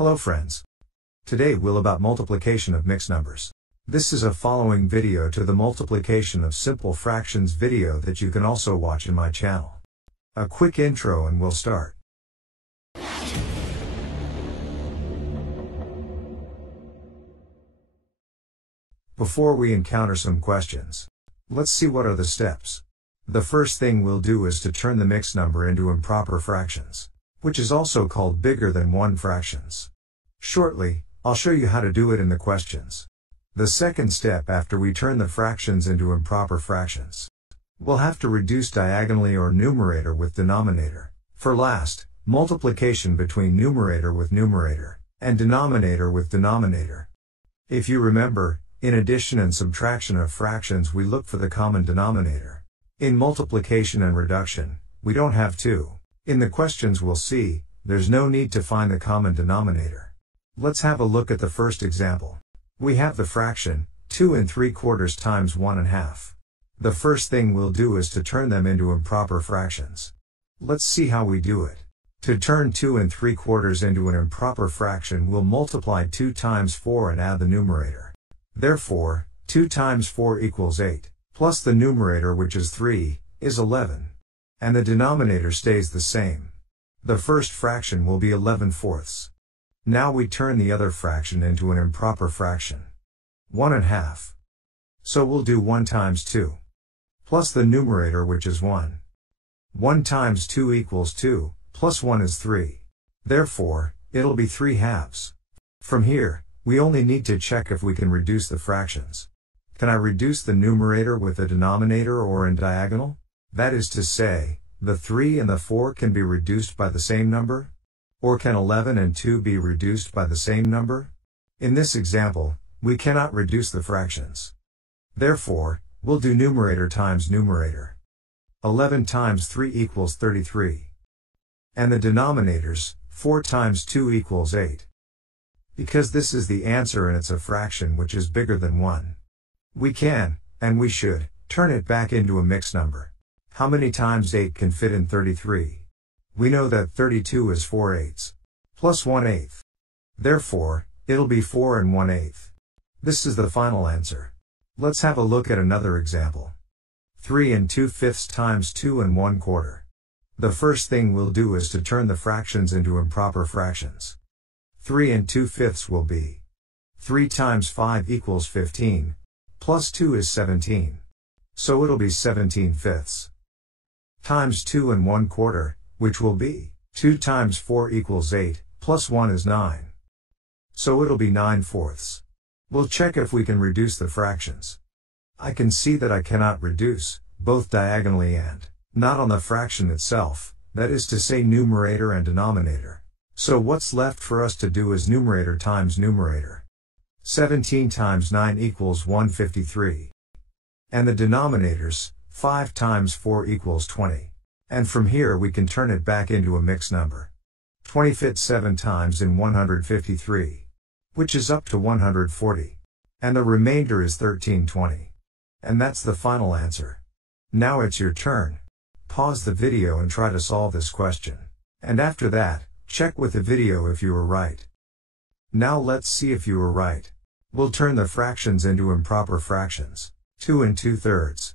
Hello friends. Today we'll about multiplication of mixed numbers. This is a following video to the multiplication of simple fractions video that you can also watch in my channel. A quick intro and we'll start. Before we encounter some questions, let's see what are the steps. The first thing we'll do is to turn the mixed number into improper fractions, which is also called bigger than 1 fractions. Shortly, I'll show you how to do it in the questions. The second step after we turn the fractions into improper fractions, we'll have to reduce diagonally or numerator with denominator. For last, multiplication between numerator with numerator, and denominator with denominator. If you remember, in addition and subtraction of fractions we look for the common denominator. In multiplication and reduction, we don't have to. In the questions we'll see, there's no need to find the common denominator. Let's have a look at the first example. We have the fraction, 2 3/4 times 1 1/2. The first thing we'll do is to turn them into improper fractions. Let's see how we do it. To turn 2 3/4 into an improper fraction, we'll multiply 2 times 4 and add the numerator. Therefore, 2 times 4 equals 8, plus the numerator which is 3, is 11. And the denominator stays the same. The first fraction will be 11/4. Now we turn the other fraction into an improper fraction. 1 1/2. So we'll do 1 times 2. Plus the numerator which is 1. 1 times 2 equals 2, plus 1 is 3. Therefore, it'll be 3/2. From here, we only need to check if we can reduce the fractions. Can I reduce the numerator with the denominator or in diagonal? That is to say, the 3 and the 4 can be reduced by the same number? Or can 11 and 2 be reduced by the same number? In this example, we cannot reduce the fractions. Therefore, we'll do numerator times numerator. 11 times 3 equals 33. And the denominators, 4 times 2 equals 8. Because this is the answer and it's a fraction which is bigger than 1. We can, and we should, turn it back into a mixed number. How many times 8 can fit in 33? We know that 32 is 4/8, plus 1/8. Therefore, it'll be 4 1/8. This is the final answer. Let's have a look at another example. 3 2/5 times 2 1/4. The first thing we'll do is to turn the fractions into improper fractions. 3 2/5 will be 3 times 5 equals 15, plus 2 is 17. So it'll be 17/5. Times 2 1/4, which will be 2 times 4 equals 8, plus 1 is 9. So it'll be 9/4. We'll check if we can reduce the fractions. I can see that I cannot reduce, both diagonally and not on the fraction itself, that is to say numerator and denominator. So what's left for us to do is numerator times numerator. 17 times 9 equals 153. And the denominators, 5 times 4 equals 20. And from here we can turn it back into a mixed number. 20 fits 7 times in 153. Which is up to 140. And the remainder is 1320. And that's the final answer. Now it's your turn. Pause the video and try to solve this question. And after that, check with the video if you were right. Now let's see if you were right. We'll turn the fractions into improper fractions. 2 2/3.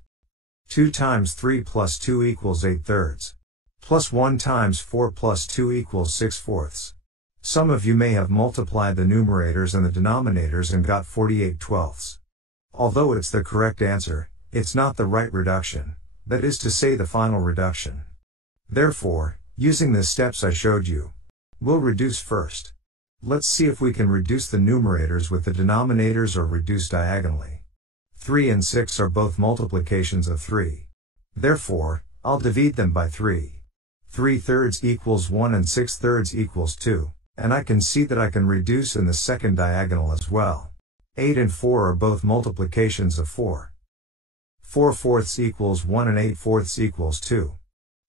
2 times 3 plus 2 equals 8/3. Plus 1 times 4 plus 2 equals 6/4. Some of you may have multiplied the numerators and the denominators and got 48/12. Although it's the correct answer, it's not the right reduction, that is to say the final reduction. Therefore, using the steps I showed you, we'll reduce first. Let's see if we can reduce the numerators with the denominators or reduce diagonally. 3 and 6 are both multiplications of 3. Therefore, I'll divide them by 3. 3/3 equals 1 and 6/3 equals 2, and I can see that I can reduce in the second diagonal as well. 8 and 4 are both multiplications of 4. 4/4 equals 1 and 8/4 equals 2.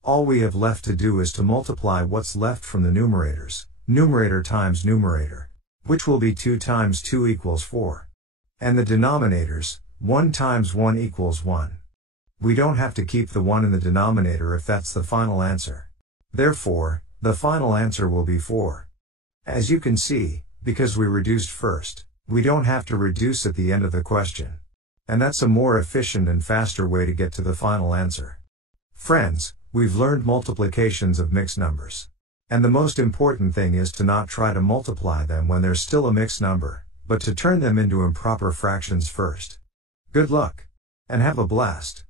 All we have left to do is to multiply what's left from the numerators, numerator times numerator, which will be 2 times 2 equals 4. And the denominators, 1 times 1 equals 1. We don't have to keep the 1 in the denominator if that's the final answer. Therefore, the final answer will be 4. As you can see, because we reduced first, we don't have to reduce at the end of the question. And that's a more efficient and faster way to get to the final answer. Friends, we've learned multiplications of mixed numbers. And the most important thing is to not try to multiply them when they're still a mixed number, but to turn them into improper fractions first. Good luck! And have a blast!